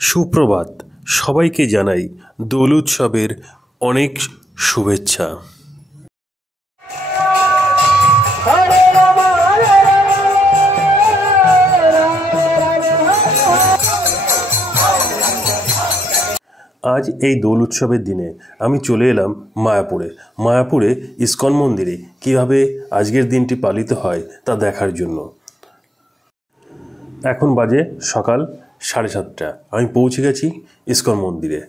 সুপ্রভাত, সবাইকে জানাই দোল উৎসবের অনেক শুভেচ্ছা। আজ এই দোল উৎসবের দিনে আমি চলে এলাম মায়াপুরে ইস্কন মন্দিরে কিভাবে আজকের দিনটি পালিত হয় তা দেখার জন্য। এখন বাজে সকাল 7:30। আমি পৌঁছে গেছি ইস্কন মন্দিরে।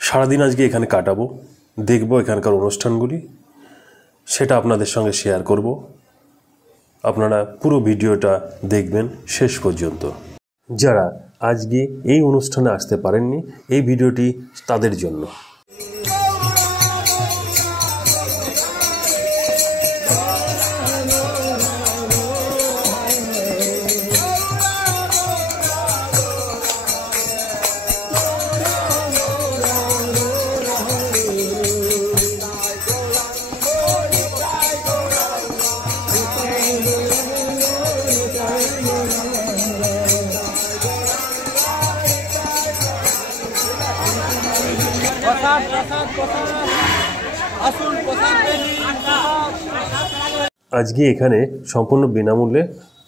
সারাদিন আজকে এখানে কাটাবো, দেখব এখানকার অনুষ্ঠানগুলি, সেটা আপনাদের সঙ্গে শেয়ার করব। আপনারা পুরো ভিডিওটা দেখবেন শেষ পর্যন্ত। যারা আজকে এই অনুষ্ঠানে আসতে পারেননি, এই ভিডিওটি তাদের জন্য। আজকে এখানে সম্পূর্ণ বিনামূল্যে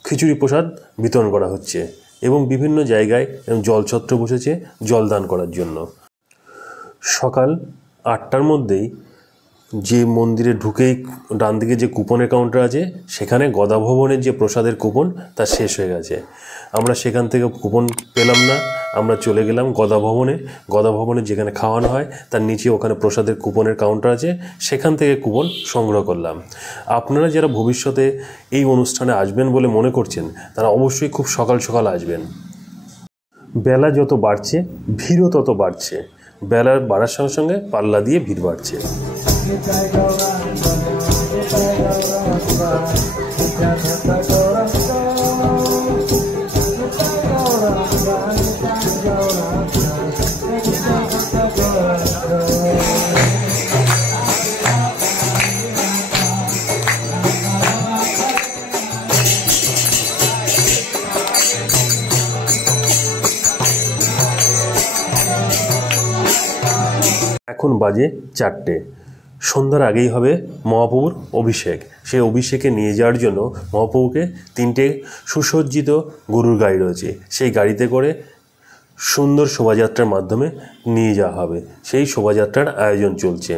খিচুড়ি প্রসাদ বিতরণ করা হচ্ছে এবং বিভিন্ন জায়গায় জলছত্র বসেছে জলদান করার জন্য। সকাল 8টার মধ্যেই যে মন্দিরে ঢুকেই ডান দিকে যে কুপনের কাউন্টার আছে, সেখানে গদা ভবনের যে প্রসাদের কুপন তা শেষ হয়ে গেছে। আমরা সেখান থেকে কুপন পেলাম না, আমরা চলে গেলাম গদা ভবনে যেখানে খাওয়ানো হয় তার নিচে ওখানে প্রসাদের কুপনের কাউন্টার আছে, সেখান থেকে কুপন সংগ্রহ করলাম। আপনারা যারা ভবিষ্যতে এই অনুষ্ঠানে আসবেন বলে মনে করছেন, তারা অবশ্যই খুব সকাল সকাল আসবেন। বেলা যত বাড়ছে ভিড়ও তত বাড়ছে, বেলার বাড়ার সঙ্গে সঙ্গে পাল্লা দিয়ে ভিড় বাড়ছে। এখন বাজে 4টে। সন্ধ্যার আগেই হবে মহাপ্রভুর অভিষেক। সেই অভিষেকে নিয়ে যাওয়ার জন্য মহাপ্রভুকে 3টে সুসজ্জিত গরুর গাড়ি রয়েছে, সেই গাড়িতে করে সুন্দর শোভাযাত্রার মাধ্যমে নিয়ে যাওয়া হবে। সেই শোভাযাত্রার আয়োজন চলছে।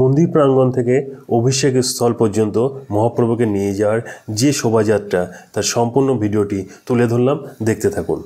মন্দির প্রাঙ্গণ থেকে অভিষেক স্থল পর্যন্ত মহাপ্রভুকে নিয়ে যাওয়ার যে শোভাযাত্রা, তার সম্পূর্ণ ভিডিওটি তুলে ধরলাম, দেখতে থাকুন।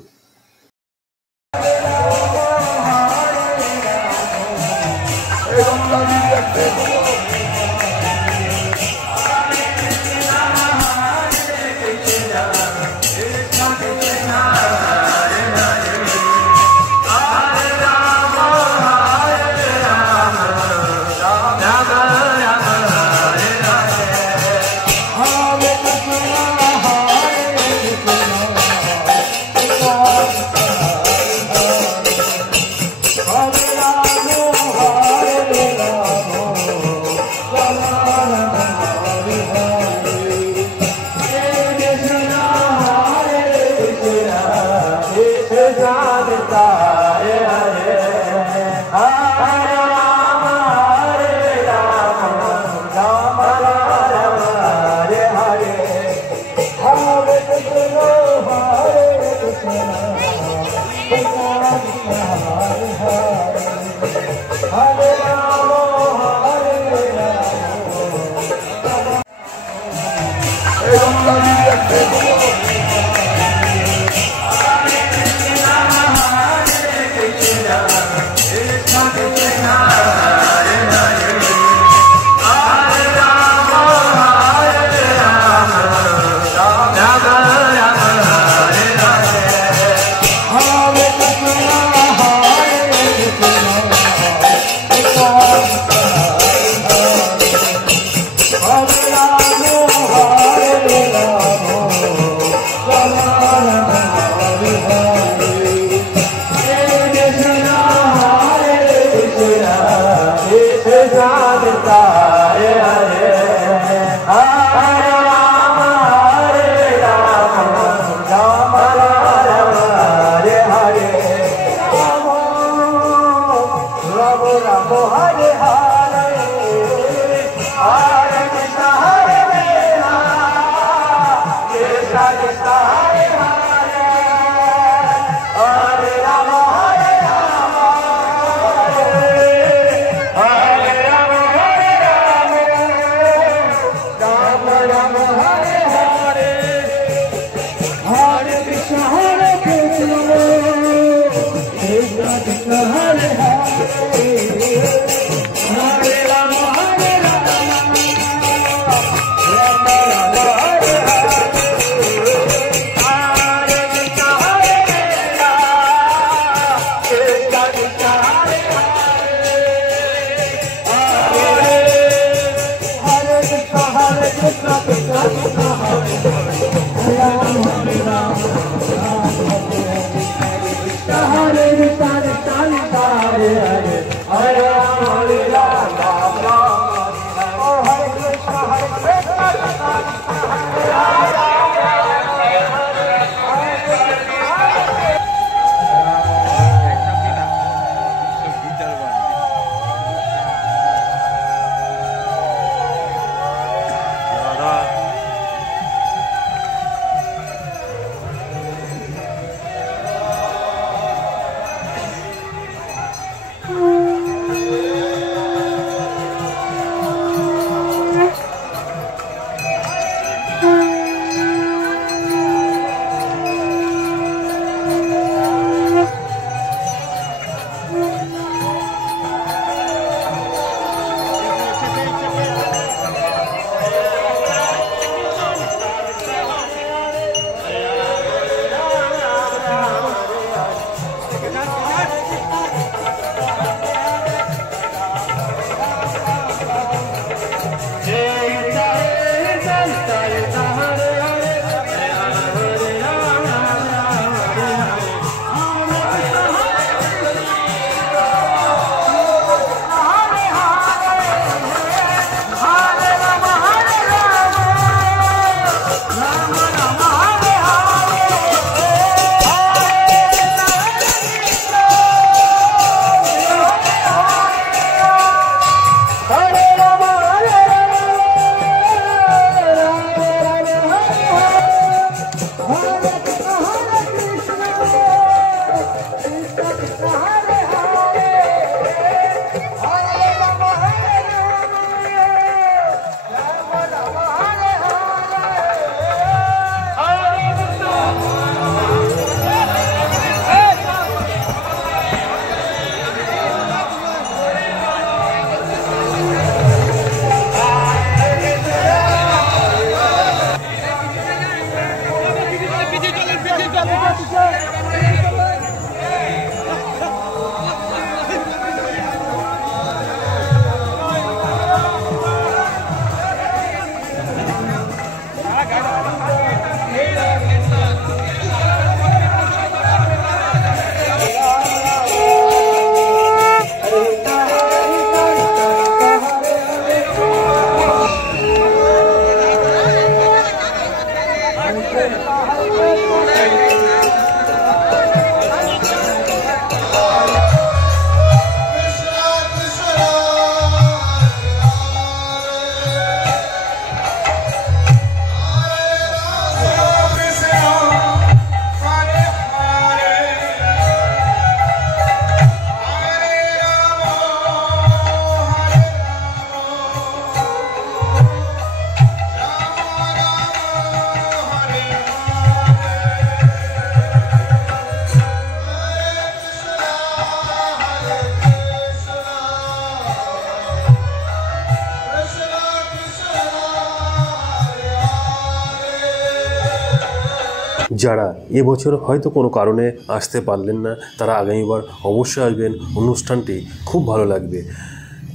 যারা এবছর হয়তো কোনো কারণে আসতে পারলেন না তারা আগামীবার অবশ্যই আসবেন, অনুষ্ঠানটি খুব ভালো লাগবে।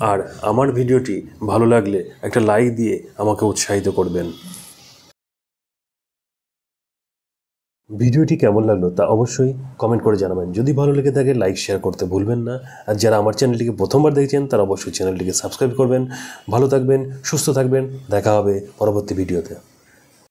আর আমার ভিডিওটি ভালো লাগলে একটা লাইক দিয়ে আমাকে উৎসাহিত করবেন। ভিডিওটি কেমন লাগলো তা অবশ্যই কমেন্ট করে জানাবেন। যদি ভালো লেগে থাকে লাইক শেয়ার করতে ভুলবেন না। আর যারা আমার চ্যানেলটিকে প্রথমবার দেখছেন তারা অবশ্যই চ্যানেলটিকে সাবস্ক্রাইব করবেন। ভালো থাকবেন, সুস্থ থাকবেন, দেখা হবে পরবর্তী ভিডিওতে।